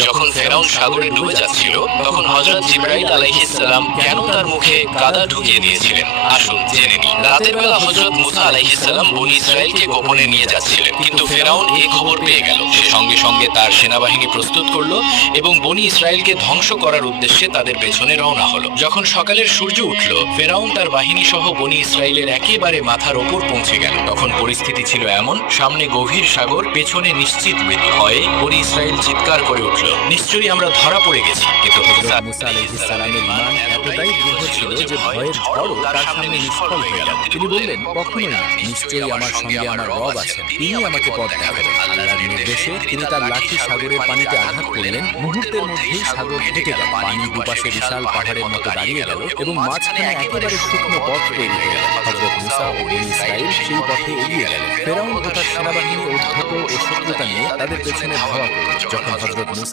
যখন ফেরাউন সাগরে ডুবে যাচ্ছিল তখন হযরত জিবরাইল আলাইহিস সালাম কেন তার মুখে কাদা ঢুকিয়ে দিয়েছিলেন আসুন জেনে নিই। রাতের বেলা হযরত মুসা আলাইহিস সালাম বনী ইসরাইলকে গোপনে নিয়ে যাচ্ছিলেন, কিন্তু ফেরাউন এই খবর পেয়ে গেল। সে সঙ্গে সঙ্গে তার সেনাবাহিনী প্রস্তুত করলো এবং বনী ইসরাইলকে ধ্বংস করার উদ্দেশ্যে তাদের পেছনে রওনা হলো। যখন সকালের সূর্য উঠল, ফেরাউন তার বাহিনী সহ বনী ইসরাইলের একেবারে মাথার ওপর পৌঁছে গেল। তখন পরিস্থিতি ছিল এমন, সামনে গভীর সাগর, পেছনে নিশ্চিত মৃত্যু। ভয়ে বনী ইসরাইল চিৎকার করে উঠল, নিশ্চয়ই আমরা ধরা পড়ে গেছি। কিন্তু হযরত মুসা আলাইহিস সালামের ঈমান এতটাই দৃঢ় ছিল যে ভয়ের ঝড়ও তার সামনে নিষ্ফল হয়ে গেল। তিনি বললেন, কখনোই না, নিশ্চয়ই আমার সঙ্গে আমার রব আছেন, তিনি আমাকে পথ দেখাবেন। আল্লাহর নির্দেশে তিনি তার লাঠি সাগরের পানিতে আঘাত করলেন। মুহূর্তের মধ্যেই সাগর ফেটে গেল, পানি দুপাশে বিশাল পাহাড়ের মতো দাঁড়িয়ে গেল এবং মাঝখানে একেবারে শুকনো পথ তৈরি হয়ে গেল। হযরত মুসা ও বনী ইসরাইল সেই পথে এগিয়ে গেল। ফেরাউন ও তার সেনাবাহিনী উদ্ধত ও শত্রুতা নিয়ে তাদের পেছনে ধাওয়া করল। যখন হযরত মুসা